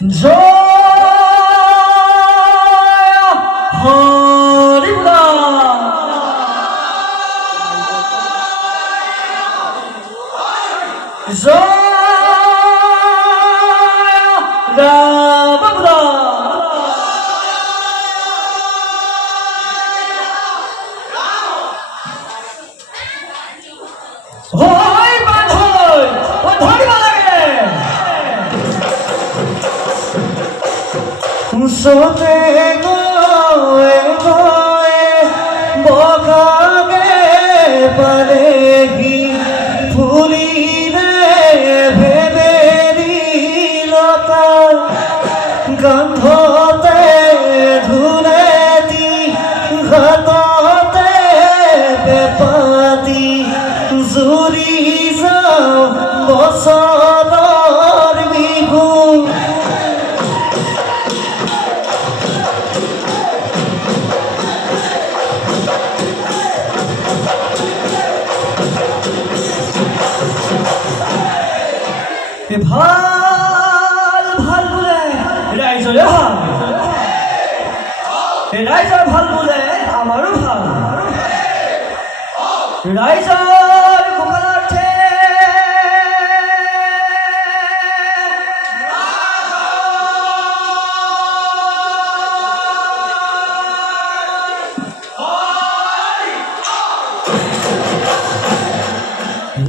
জয় হরিবুলা জয় রামবুলা হয় বাঁধই ও ধরিবা লাগে সোতে গোয়ে গোয়ে বগাগে পারেগি ফুলি রে ভেবেরি লতা গন্ধতে ধুলেতি ঘাততে বেপাতি জুরি যাও বছৰৰ বিহু ভাল ভাল বোলে ৰাইজৰে ভাল ৰাইজৰ ভাল বোলে আমাৰো ভাল ৰাইজৰ কুশলাৰ্থে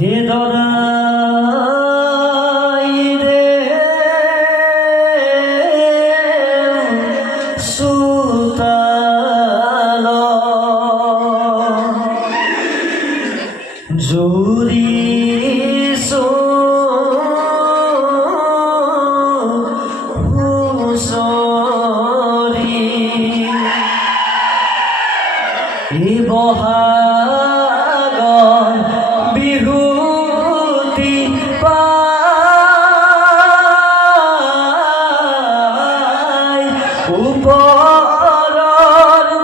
হে দৰা জুরি হুসরি বহাগৰ বিহুতি পাই ওপৰৰ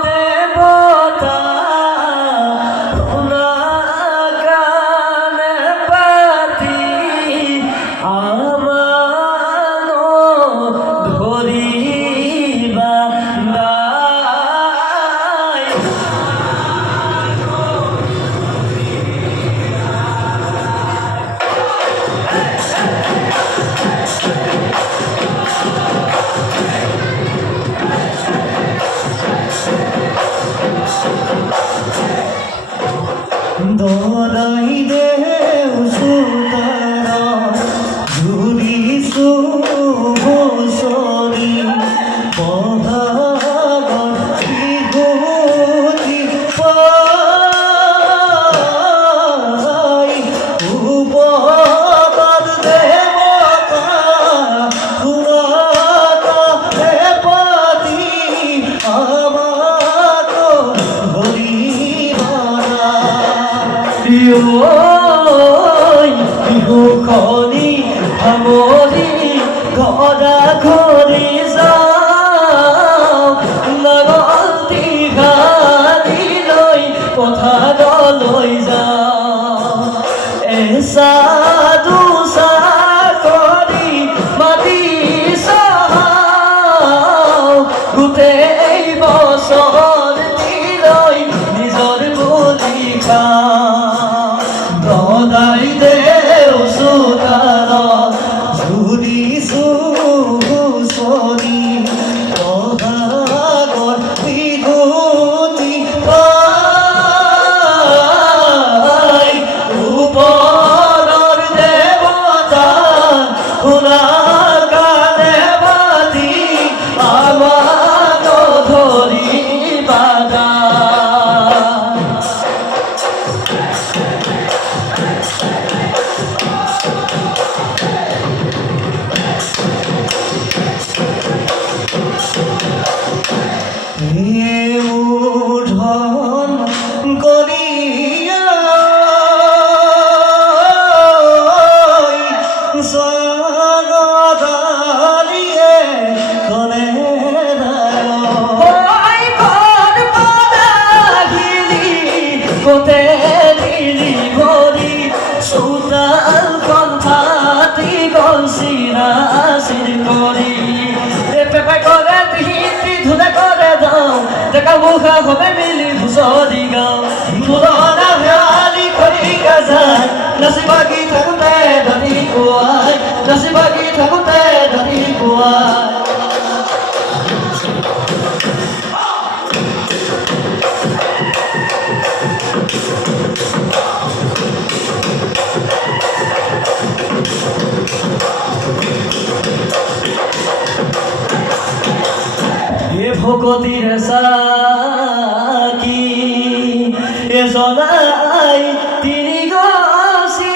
দেৱতা দৰাই দেউ সুতাৰা ঘূৰিছো বছৰি বহাগৰ বিহুতি পাই ওপৰৰ দেৱতা ঘূৰাতা পাতি আমাক ধৰিবাৰা বিহুখনি সামৰি ঘৰা ঘৰি যাওঁ নাগতি গাড়ী লৈ পথাৰলৈ যাওঁ এচা দুচা কৰি মাটি চাওঁ গোটেই বছৰ লৈ নিজৰ বুলি খাওঁ দৰাই দেউ সুতা দুখা হবে মিলি হুঁচৰি গাওঁ তুলনা হেৰালি কৰি গাজাই নাচি বাগি থাকোঁতে ধনী পুৱাই নাচি বাগি থাকোঁতে ধনী পুৱাই ভকতিৰে চাকি জ্বলাই তিনি গছি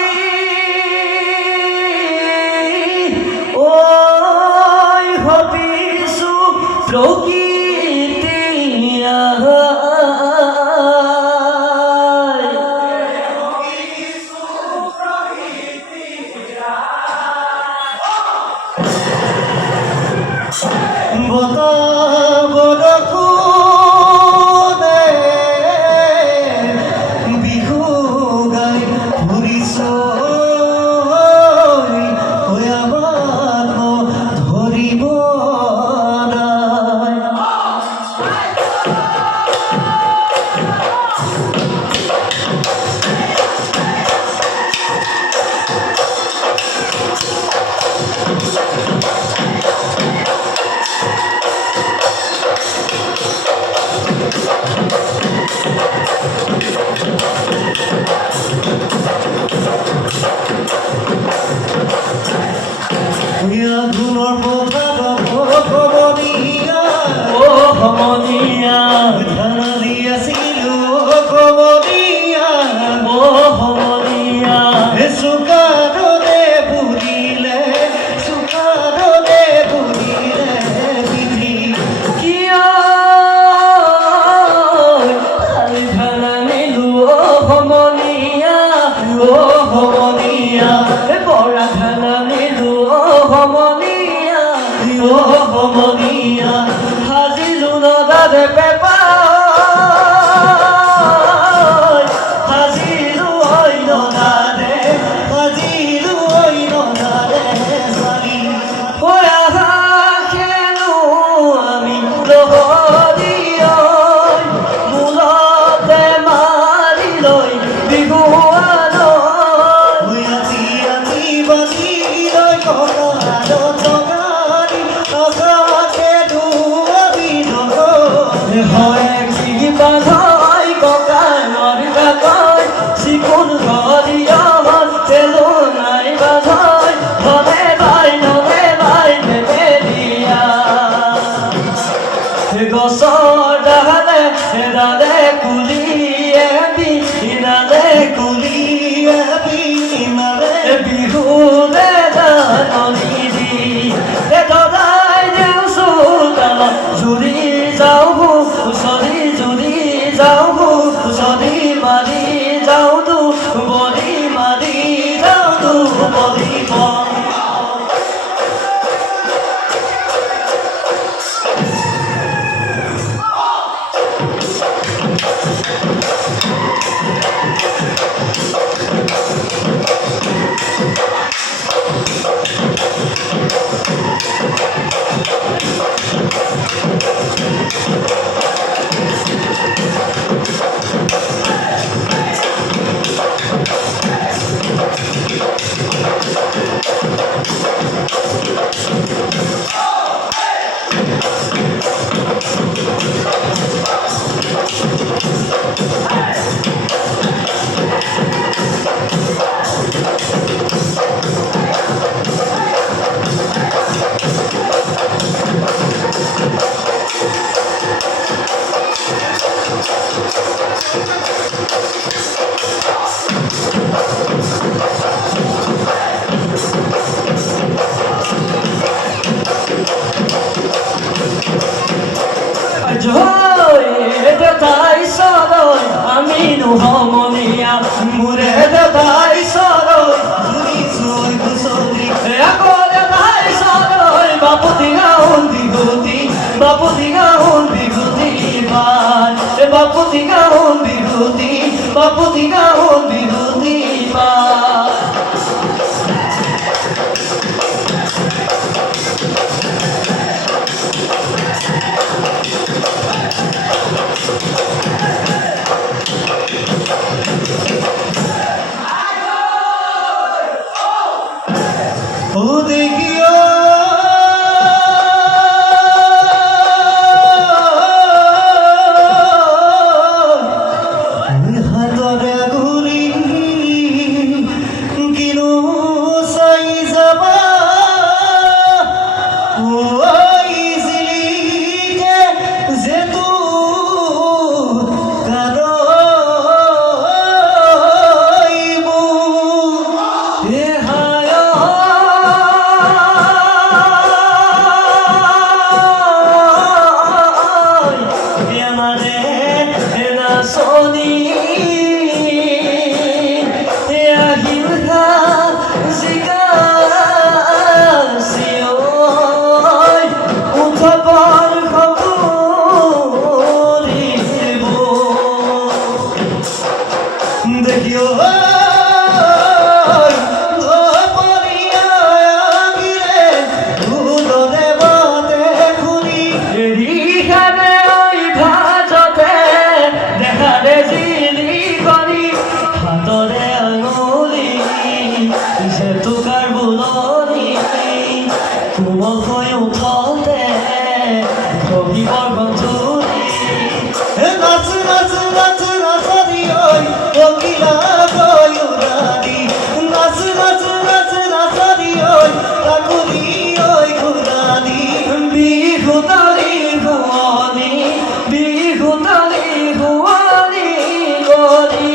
ঐ ভাবিছো প্ৰকৃতিয়া হাজিলো নদাদে পেপা হাজিলো ওই নদাদে হাজিলো ওই নদাদে সালি ওয়া খেলো আমি লহরি মূলতে মারি লই বিহুয়ালো ওয়াতি আতি বাজি লই ককালো জগানি আকাশে ডুবি হয় কি বাধাই ককাই মরিবা কয় শিকুন ঘরিয়ামান পেলো নাই বাধাই হবে ভাই ভেবে দিয়া গছৰ ডালে ডালে কুলিয়ে বিনালে কুলিয়ে বিনালে বিহুলে দাননি দি দদাই দেওঁ চোতালত জুৰি যাওঁ দেখিও হাতরে গুলি কিনো চাই যাবা ওইজিলিকে যেতু কারইব এ হায় আমারে না সোনি আহিলহা জিগাসিও উঠবার খবরিব দেখিও হাতরে আঙুলি যে তোকার বুলনি কোমল হৈ উঠতে ভগিবৰ গধূলি নাচ নাচ নাচ নাচনি ঐ পকিলা গৈ উৰালি নাচ নাচ নাচ নাচনি ঐ কাকুলি ঐ ঘূৰালি বিহুতালি শুৱনি বিহুতালি শুৱনি গলি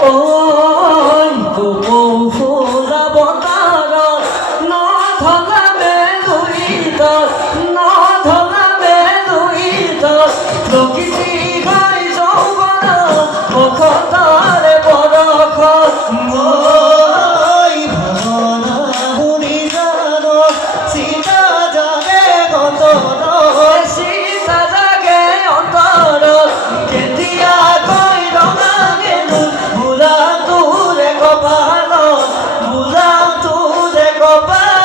ঐ কোপৌ ফুলা বতাৰত নধলা মেলুইতত নধলা মেলুইতত প্ৰকৃতি হৈ যৌৱন মুখতাৰে বৰষ মই ভাৱনা শুনি জান চিতা জাগে অন্তৰত চিতা জাগে অন্তৰত কেতিয়াকৈ ৰঙাগেলো বুঢ়া তোৰে কপালত Bye.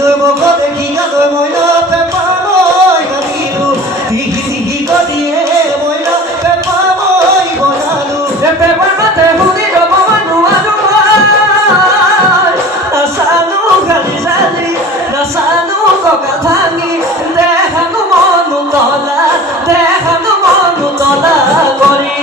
দই মগ দেখি দই ময়না পেপা মই গালিলো দিহি দিহি গদিয়ে ময়না পেপা মই বনালো পেপার মাতে হুদি রব মানুয়া নাচানো গালি জালি নাচানো ককা ভাঙি দেখানো মনো তলা কৰি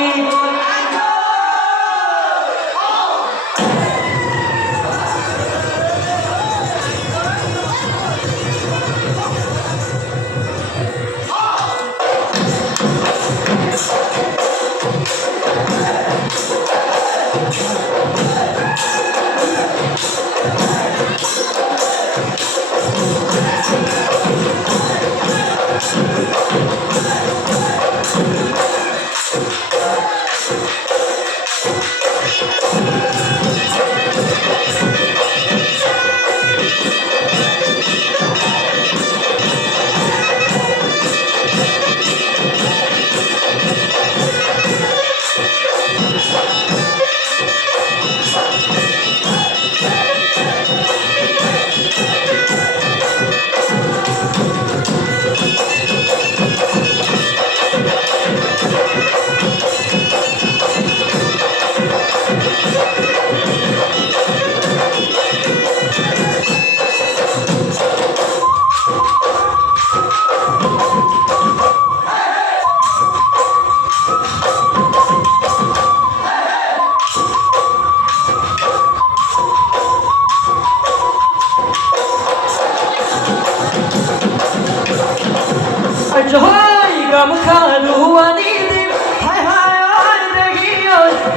জয় গাম খালুয়ানি দিম হায় হায় আয় দেখি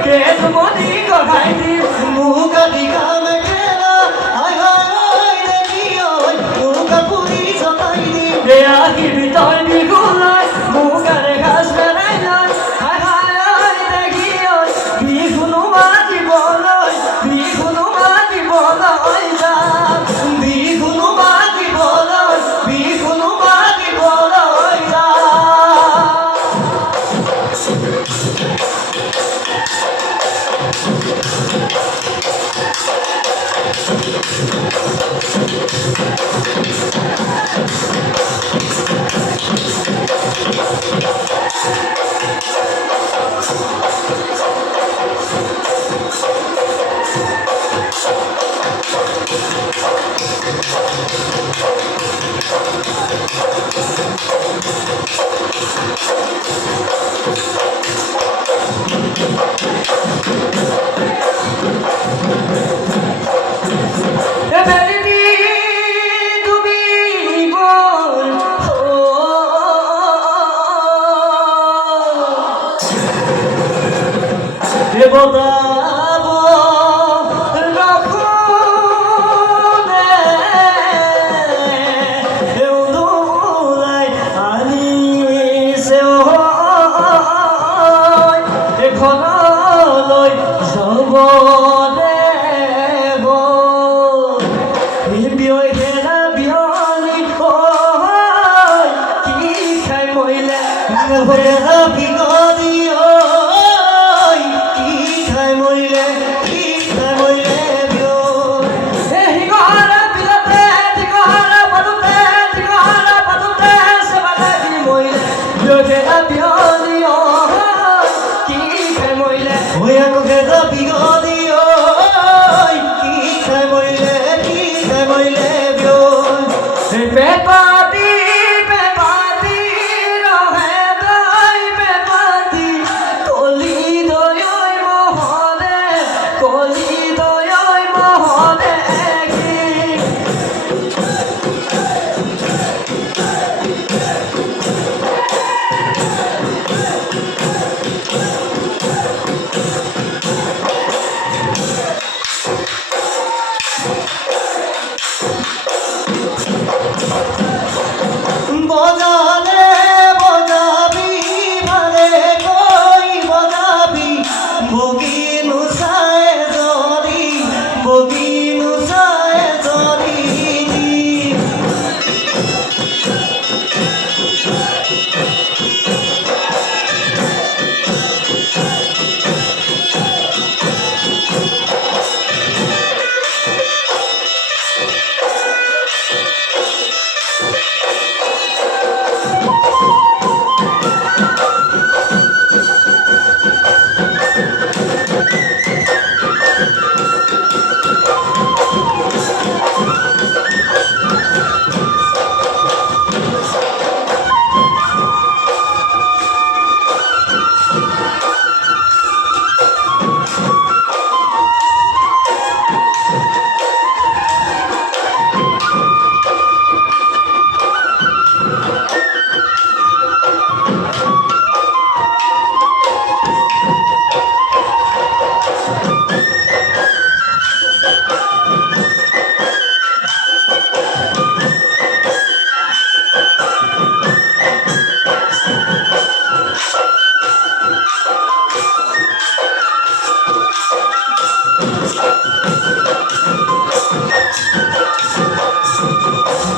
কে মনি গড়াই দিম মুগাদি গামে খেলা হায় হায় আয় দেখি মুগা পুরি জমাই দিম রে আহি ভিতর বিগুলাই মুগারে ঘাস বেড়াই নয় হায় হায় আয় দেখি বিহুনো মাটি বলয় বিহুনো মাটি বলয় যা বিহুনো মাটি বলয় বিহুনো মাটি বলয় যা বদাবো রখনে এউদুলাই আনি সেও এখনলৈ জবনে বিয় হেৰা বিয়নি কি খাই মৰিলে হেৰা বিয়নি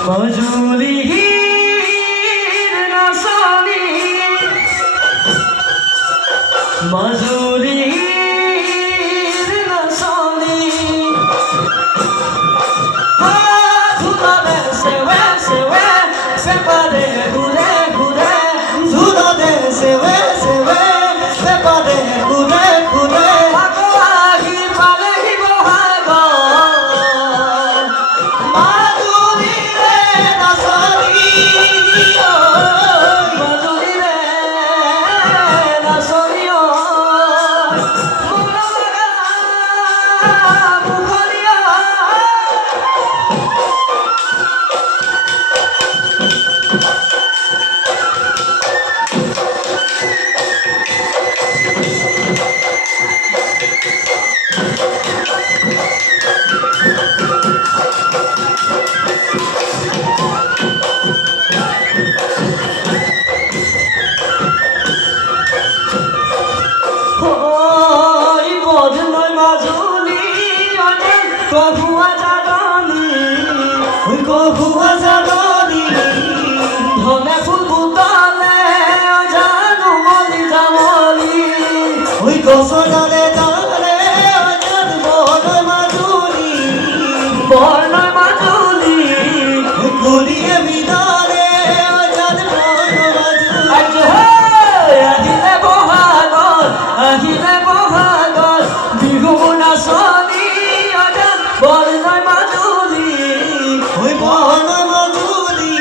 মজুলির নাচনী মজুলির নাচনী ধুলো দে সেবে সেবে সেবা দে ঘুরে ঘুরে ধুলো দে সেবে সেবে সেবা দে ঘুরে ঘুরে আগো আগি পালে দিব হাগ মাধুরী রে নাচনী মাধুরী রে নাচনী মুখলিয়া ওই বদনয় মাজুলি অনেক কহুয়া জাদনি ওই কহুয়া জাদনি ধনে ফুল বুতলে জানু মলি জামলি ওই গছডালে ডালে জান বদনয় মাজুলি বর্ণয় মাজুলি ওই কুলিয়ে মিদালে জান বদনয় মাজুলি আহিলে বহাগত আহিলে বহাগত বিহু নাচনী অজান বৰ্ণয় মাজুলী ওই বৰ্ণয় মাজুলী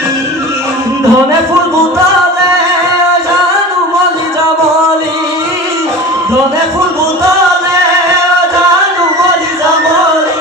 ধনে ফুল বুটালে জানু মলি যামলি ধনে ফুল বুটালে জানু মলি যামলি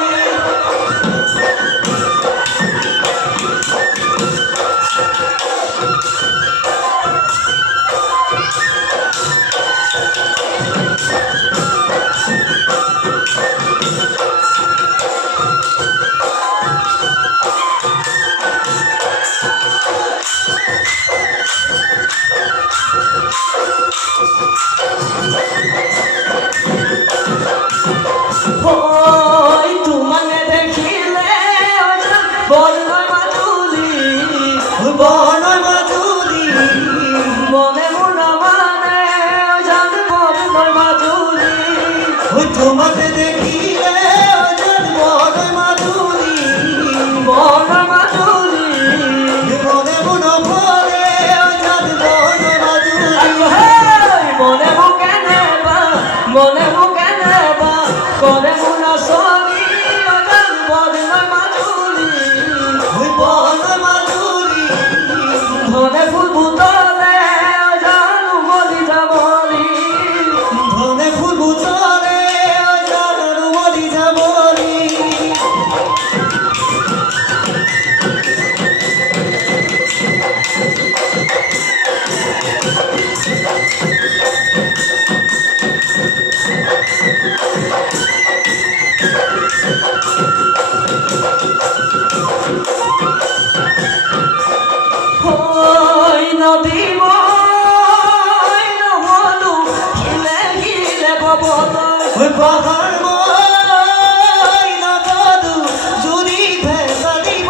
ওই তোমাকে দেখিলে বর্ণয় মাজুলি বর্ণয় মাজুলি মনে মনে মানে জান বর্ণয় মাজুলি ওই তোমাকে দেখিলে জান বর্ণয় মাজুলি বর্ণয় মাজুলি মনে মনে পড়ে জান বর্ণয় মাজুলি মনে মুখে নেবা মনে মুখে নেবা করে নাচনী অজান বর্ণয় মাজুলি ওই বর্ণয় মাজুলি ধনে ফুল বুতলে জানু মলি যামলি ধনে ফুল বুতলে জানু মলি যামলি ওই নদী মই নহলো হিলে হিলে ববলয় ওই পাহাড় মই নগদু জুৰি ভেসা দিব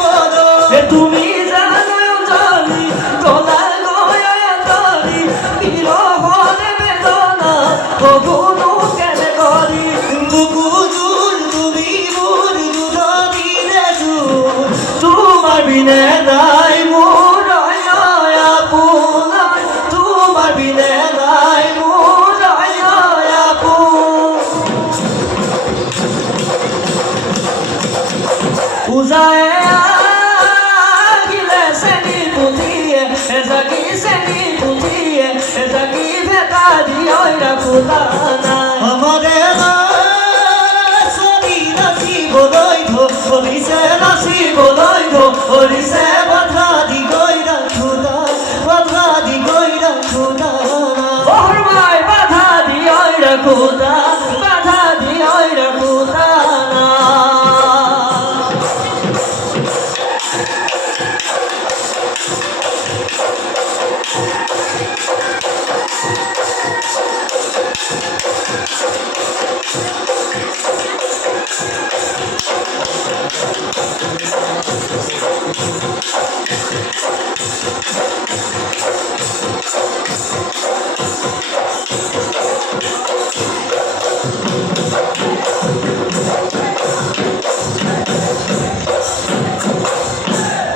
তুমি জানো অঞ্জলি গলা গয় তৰি বিৰহৰে বেদনা কবনো কেনে কৰি বুকু জোৰ তুমি মোৰ দুজনী ৰে জোৰ তোমাৰ বিনে নাই মোৰ তোমার বিনে নাই মোর আপন পূজায় গিলে সেনি পুতিয়ে এজাকি সেনি পুতিয়ে এজাকি ভেতা দিয়রা ফুলানা আমাদের নাচনি নাচিবলৈ ধৰিছে নাচিবলৈ ধৰিছে বাধা দি গৈৰা খুদা বাধা দি গৈৰা খুদা বৰমাই বাধা দি গৈৰা খুদা বাধা দি গৈৰা খুদা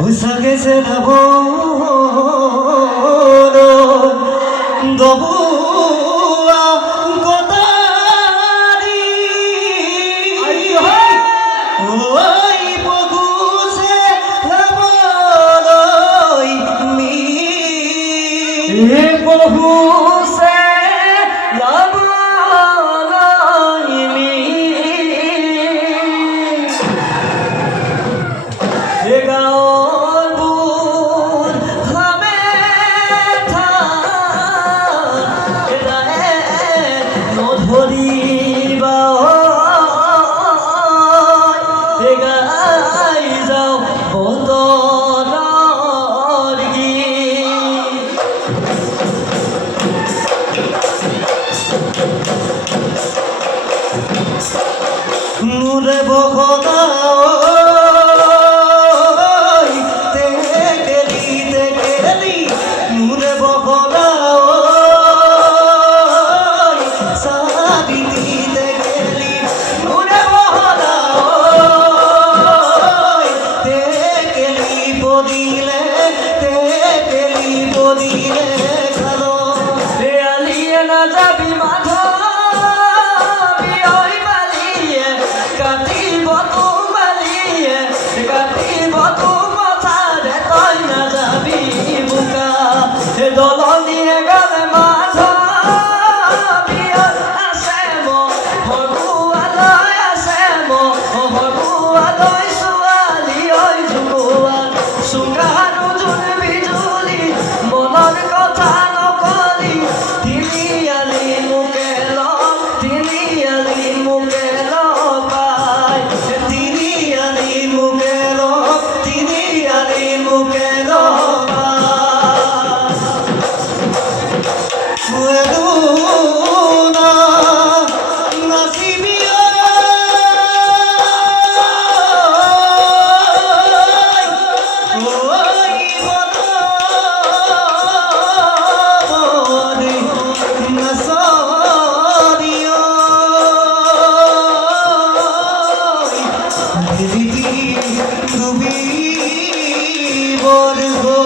উসাগেছে যাব দবুয়া গদারি ওই বগুসে লাবলই মি এ বগুসে লাবলই মি এ গাওর বুর হামে থা এদায়ে নধরিবা এ গাই যাও বদলার গীত মুরে বখদাও মুরে বখদাও সাবিতে গেলি মুরে বখদাও তে গেলি বদিলে খালো রে আলিয়ে না যাবি মাথা বিয়ই মালিয়ে কাটিব তো মালিয়ে কাটিব তো মাথা রে তই না যাবি বুকা হে দল নিয়ে গেলে মাথা বিয়ই আছে মো ভগুয়ালয় আছে মো ভগুয়ালয় ছোৱালী ঐ যুগুৱাল চুঙানো জোন বিজুলি মনৰ কথা নকলি তিনিআলি মোকে লগ তিনিআলি মোকে লগ পাই তিনিআলি মোকে লগ তিনিআলি মোকে লগ পাই না নাচিবি ওই বদরি নাসরিও দিদি ডুবি বরগো